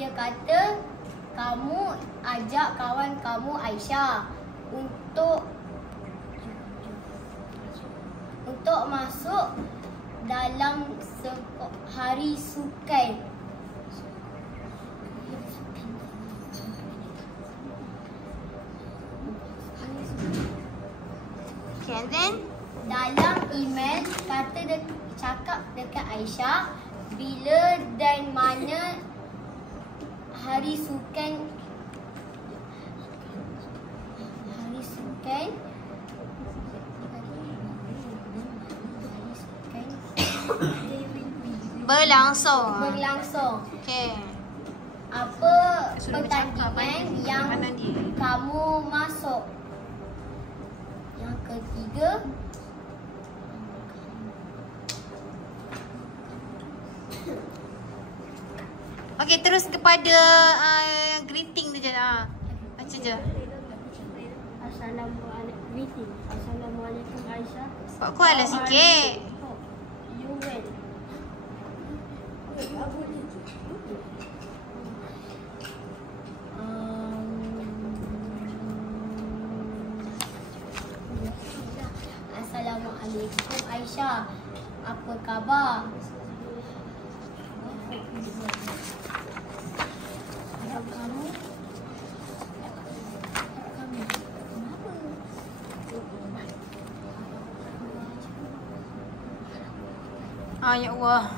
dia kata kamu ajak kawan kamu Aisyah untuk masuk dalam hari sukan. Okay, and then Dalam email cakap dekat Aisyah bila dan mana hari sukan berlangsung. Okay. Apa Sudah bercakap, pertandingan yang mana dia? kamu masuk? Yang ketiga, Okay, terus kepada greeting tu je. Baca je. Assalamualaikum Aisyah. Buat kuala sikit. You well. Assalamualaikum Aisyah. Apa khabar? Ya Allah.